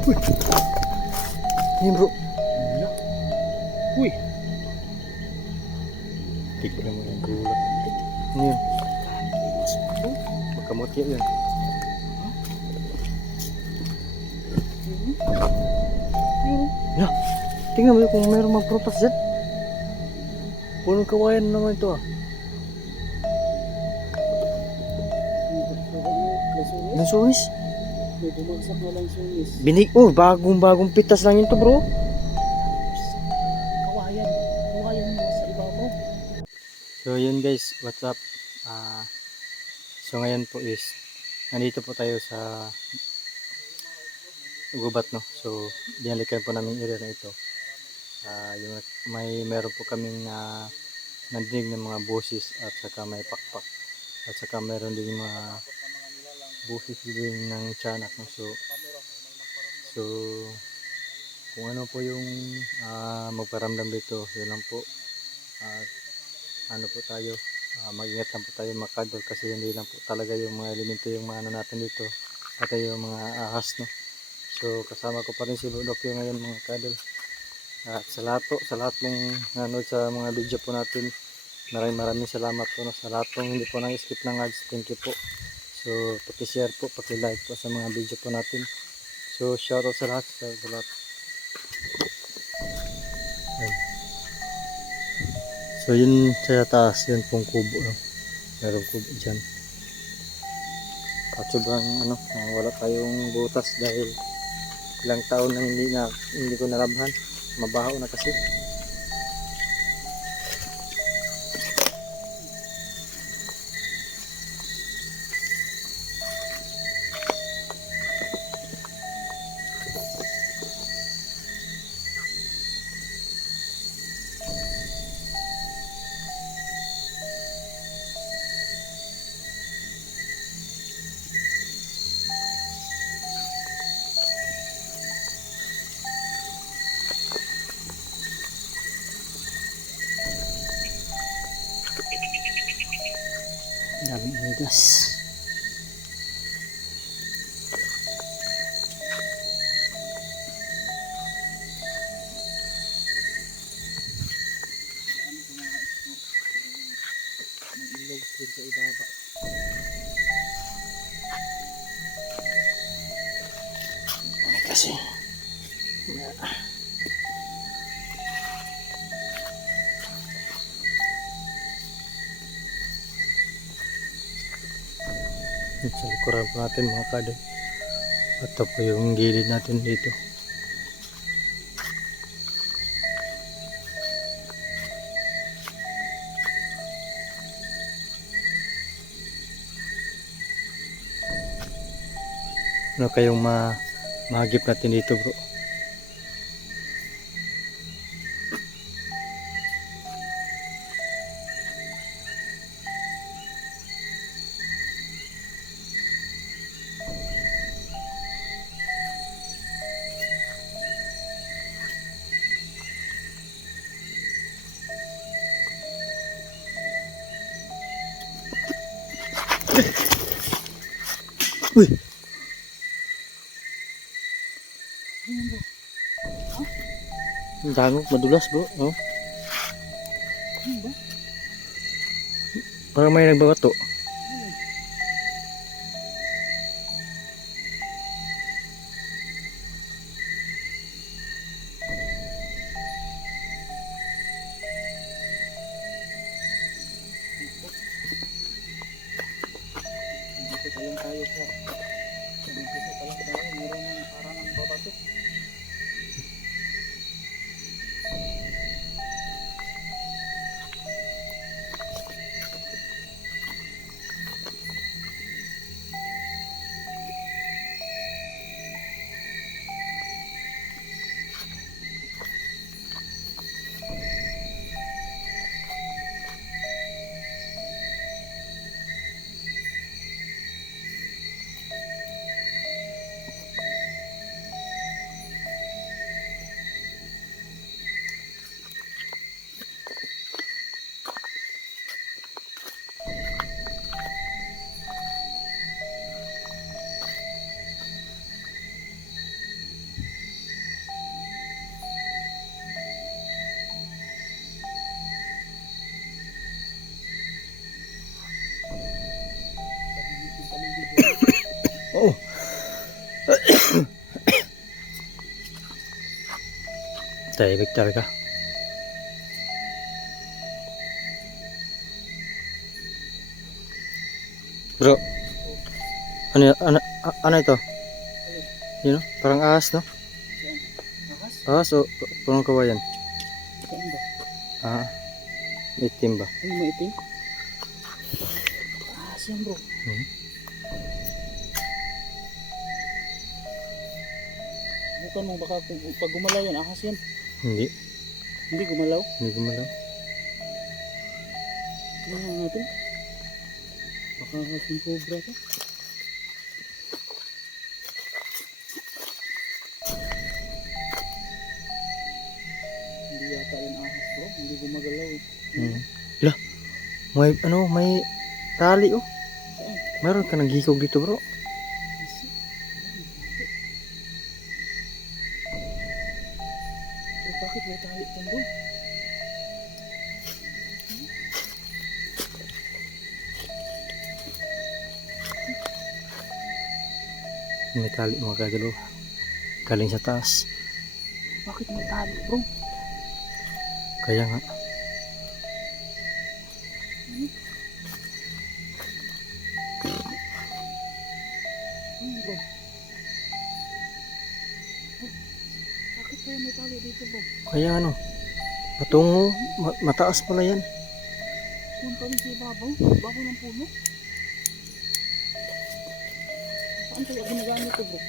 Uy. Yan bro. Uy. Tignan mo yung gulat. Ano yun? Magkamot yan yun. Ya, tingnan mo yun kung mayroong magprutas dyan. Punong kawayan naman ito ah. Yung sunis. May bumagsak na lang sunis. Binig, oh, bagong-bagong pitas lang ito bro. Kawayan. Kawayan mo sa ibabaw. So yun guys, what's up? Ah, so ngayon po is nandito po tayo sa gubat no. So dinalikan po namin area na ito. Ah, yung may meron po kaming na nandinig ng mga boses at saka may pakpak at saka meron din mga boses din ng tiyanak no. So so kung ano po yung ah, magparamdam dito, yun lang po. At ano po tayo, ah, mag-ingat lang po tayo makadol kasi hindi lang po talaga yung mga elemento yung mga ano natin dito at yung mga ahas no. So kasama ko pa rin si yung ngayon mga kadol. At sa lahat po, sa lahat ng nanood sa mga video po natin, maraming maraming salamat po no, sa lahat po hindi po nang skip ng ads, thank you po. So paki-share po, paki-like po sa mga video po natin. So shoutout sa lahat, sa sa lahat. So yun sa taas, yun pong kubo. No? Meron kubo dyan. At sobrang ano, ah, wala tayong butas dahil ilang taon na hindi na hindi ko nalabhan. Mabaho na kasi. Daming Likuran po natin mga kadol. Ito po yung gilid natin dito. Ano kayong ma mahagip natin dito bro? Ang dangog, madulas bro. Oh. Parang may nagbabato. Dito Tahimik talaga. Bro, ano, ano, ano ito? Yun, no? parang ahas, no? Ahas? O punong kawayan? Ah, itim ba? Ay, maitim. Ahas yan bro. Hmm. Bukan mo baka pag gumalaw yan, ahas yan. Hindi, Hindi gumalaw. hindi gumalaw. Tingnan natin. Baka ahas yung cobra to. Hindi yata yan ahas bro. Hindi gumagalaw eh. Hmm. Lah, may ano, may tali oh. Meron ka nang hikog dito bro. Bakit may tali dyan bro? May tali mga kagalo. Galing sa taas. Bakit may tali bro? Kaya nga. Kaya ano. Patungo. Ma- mataas pala yan. Kung pa rin sa ibabaw? Babaw ng puno? Saan kaya ginagamit ito bro?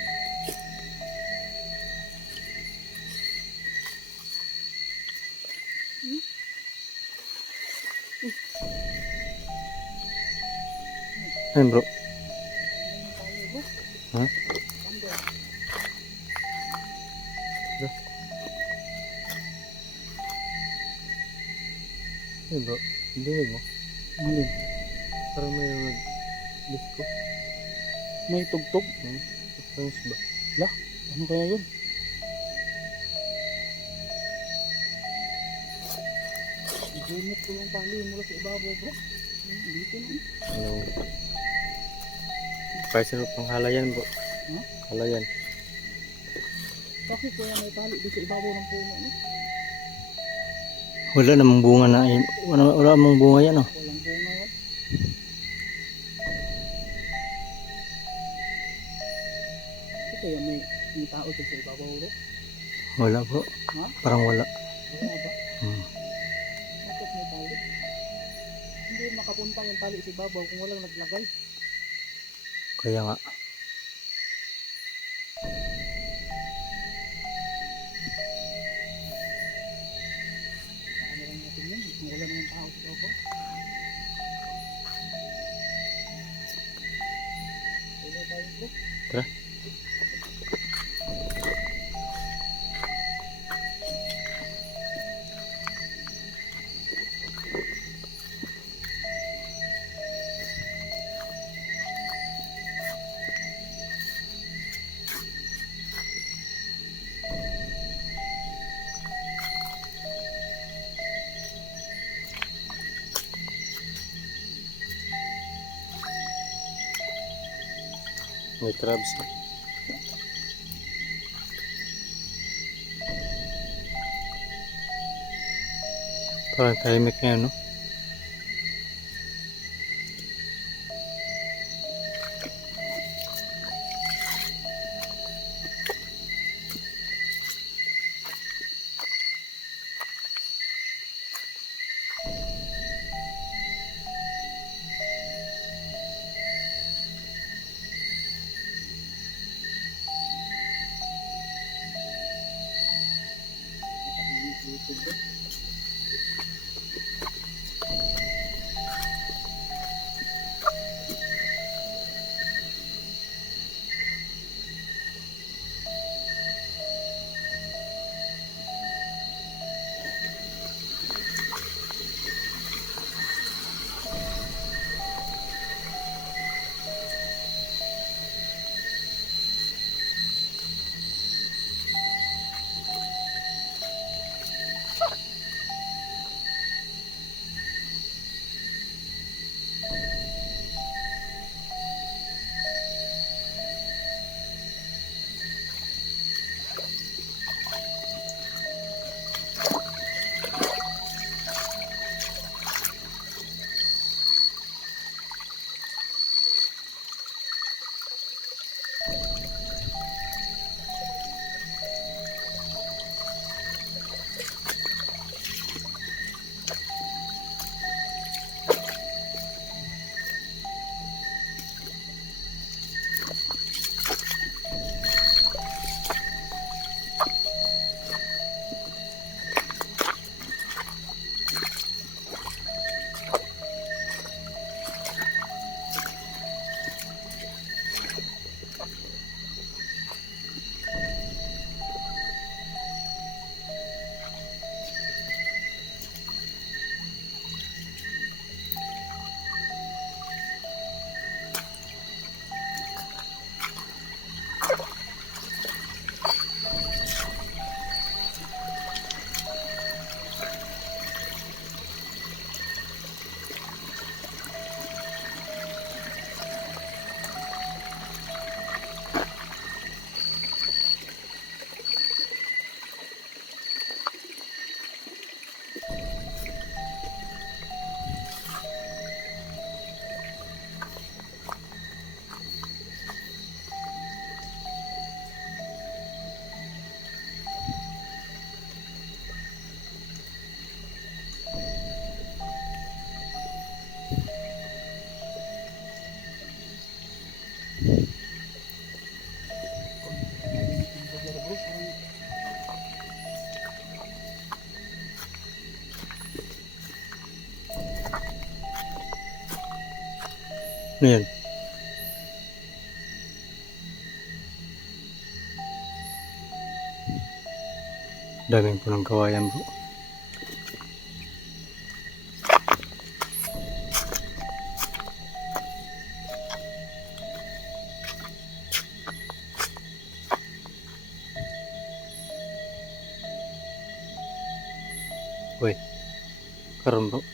Ayun bro. Dinig mo. Alin? Parang may disco. May tugtog? Hmm? Ba? Ano kaya yun? Gunit ko yung tali mula sa ibabaw bro. Dito na. eh. Ano? Kahit sa pang halayan bro. Ha? Halayan. Bakit kaya may tali dito sa ibabaw ng puno? No? Wala namang bunga na yun. Wala, wala namang bunga yan oh. Kaya may, may tao sa ibabaw bro? Wala bro. Ha? Parang wala. Wala ba? Hmm. Bakit may tali? Hindi makapunta yung tali sa ibabaw kung walang naglagay. Kaya nga. May crabs. Parang tahimik ngayon, no? Ano yan? Daming punong kawayan bro. Uy, karon bro.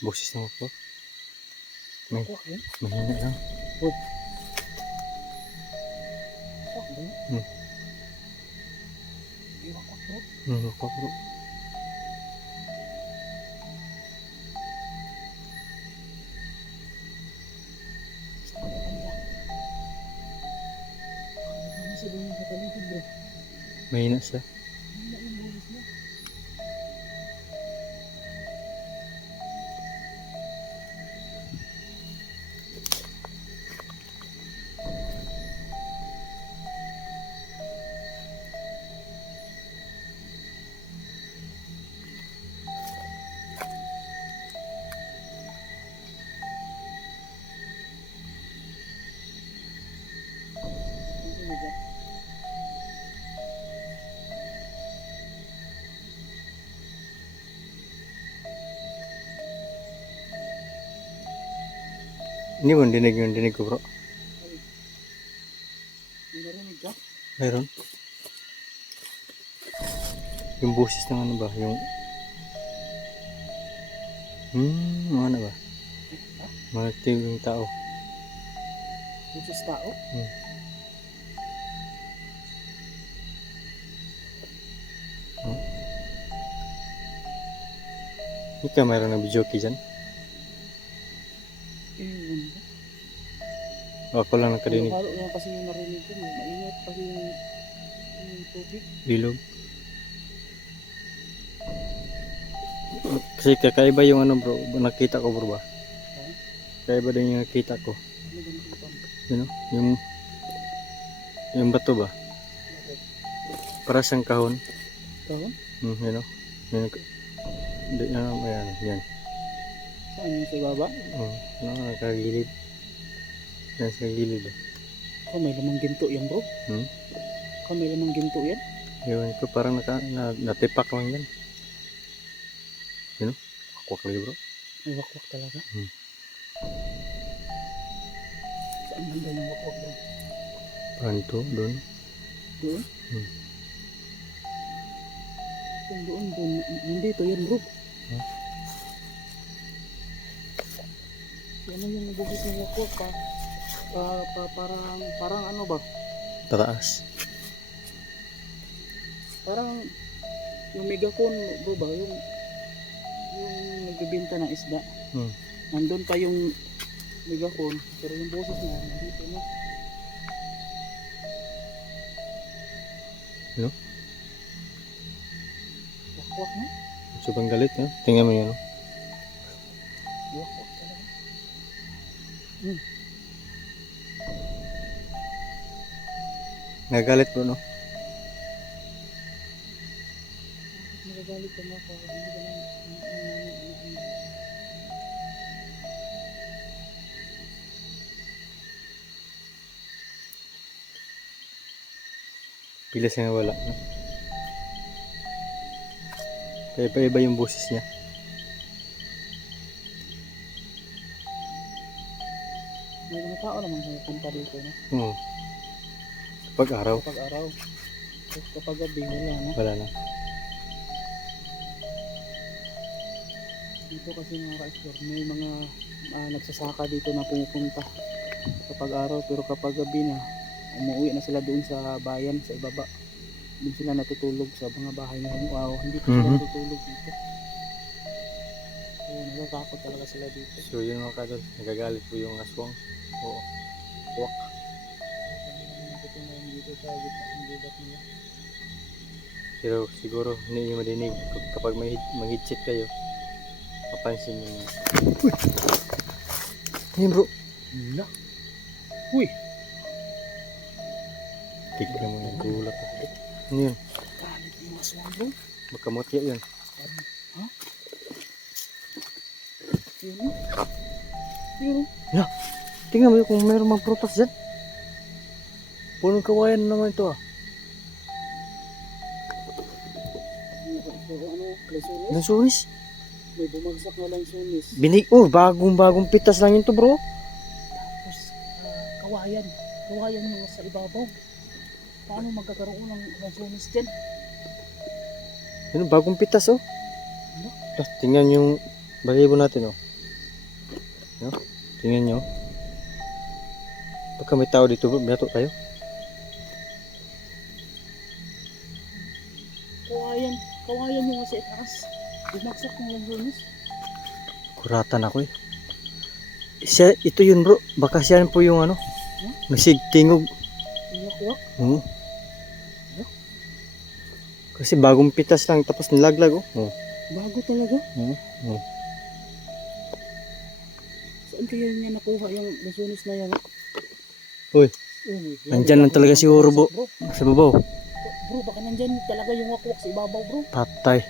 Boses na ako. May, mahina lang. Yun? Hmm. Hmm, ako bro. Saan Hindi mo dinig yung dinig ko bro. May narinig ka? Mayroon. Yung boses ng ano ba? Yung... Hmm, mga ano ba? Mga yung tao. Boses tao? Hmm. Hmm. Ikaw mayroon ng video dyan? Ako lang nakarinig. Halo lang kasi yung narinig ko. Mainit kasi yung, yung tubig. Bilog. Kasi kakaiba yung ano bro, nakita ko bro ba? Kakaiba din yung nakita ko. Ano? You know, yung yung bato ba? Para siyang kahon. Kahon? Hmm, you know. Yung, di, ano, ayan, yan. Saan yung sa baba? Oh, ano, nakagilid. Yan sa gilid. eh. Oh, may lamang ginto yan bro. Hmm? Oh, may lamang ginto yan. Yun ko parang naka, na, natipak lang yan. You know? Akwak lagi bro. May wakwak talaga. Hmm. Saan banda yung wakwak bro? Panto, doon. Doon? Hmm. Doon, doon, doon. Nandito yan bro. Hmm? Ano yung nabugis ng wakwak pa? Pa, pa, parang, parang ano ba? Pataas. Parang yung megacon bro ba? Yung, yung nagbibenta ng isda. Hmm. Nandun pa yung megacon. Pero yung boses niya, nandito na. Ano? Wakwak na? Sobrang galit, no? Tingnan mo yun? Wakwak talaga. Nagalit bro, no? Nagagalit mga para hindi ka lang Pila siya wala, no? Paiba-iba yung boses niya. may mga tao naman sa punta dito no? Oo. Pag araw, kapag araw tapos kapag gabi wala no? wala na. dito kasi mga ka-explore may mga ah, nagsasaka dito na pumupunta kapag araw pero kapag gabi na umuwi na sila doon sa bayan sa ibaba doon sila natutulog sa mga bahay ngayon wow hindi po sila Mhm. natutulog dito so natatakot talaga sila dito So yun mga kadol, nagagalit po yung aswang. Oo. Wak. Sa gitna ng gubat nila Pero siguro hindi nyo madinig Kap- kapag may mag-headset kayo. Mapansin nyo. Uy! Ayun bro. Wala. Uy, Tignan mo yung gulat. Ano yun? galit yung aswang bro. Makamotya yun. Ha? Yun Tingnan mo kung mayroong mga prutas dyan. Punong kawayan na naman ito ah. ano? Lansunis. May bumagsak na lansones. Binig, oh, bagong bagong pitas lang yun to bro. Tapos, ah, kawayan. Kawayan yung nasa ibabaw. Paano magkakaroon ng lansones dyan? Yun, bagong pitas oh. Tapos tingnan yung balibo natin oh. No? Tingnan nyo. Pagka may tao dito binato tayo. Bumagsak ng lansones. Kuratan ako eh. Siya, ito yun bro. Baka siya po yung ano. Nasigtingog. Iyak-iyak. Oo. Kasi bagong pitas lang tapos nilaglag oh. Oo. Bago talaga. Oo. Oo. Saan kaya niya nakuha yung lansones na yan? Uy, Oh God. nandyan lang talaga siguro, bro. Bro, Sa babaw. bro, baka nandyan talaga yung wakwak sa ibabaw bro. Patay.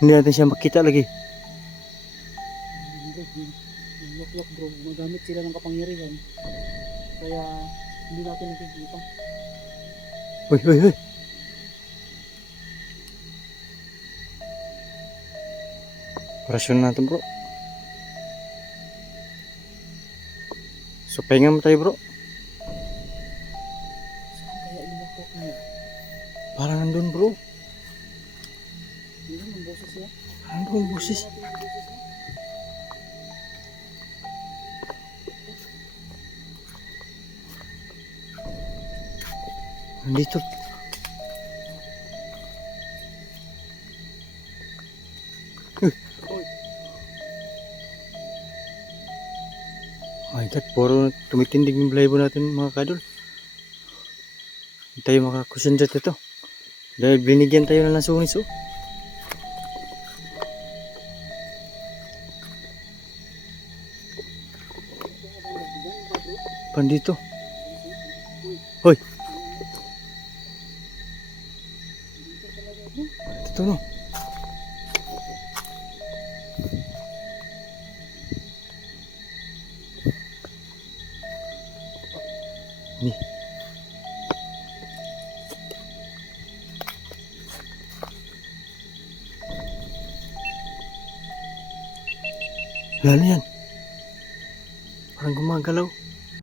Hindi natin siya makita lagi. Wakwak bro, magamit sila ng kapangyarihan. Kaya hindi natin nakikita. Uy, uy, uy. Operasyon natin bro. So, pahinga bro. Saan? Parang nandun bro. Ang busis. Nandito. My God, puro tumitindig yung blaybo natin mga kadol. Hindi tayo makakonsentrate ito. Dahil binigyan tayo ng lansunis oh. Pandito. Hoy. Ito no.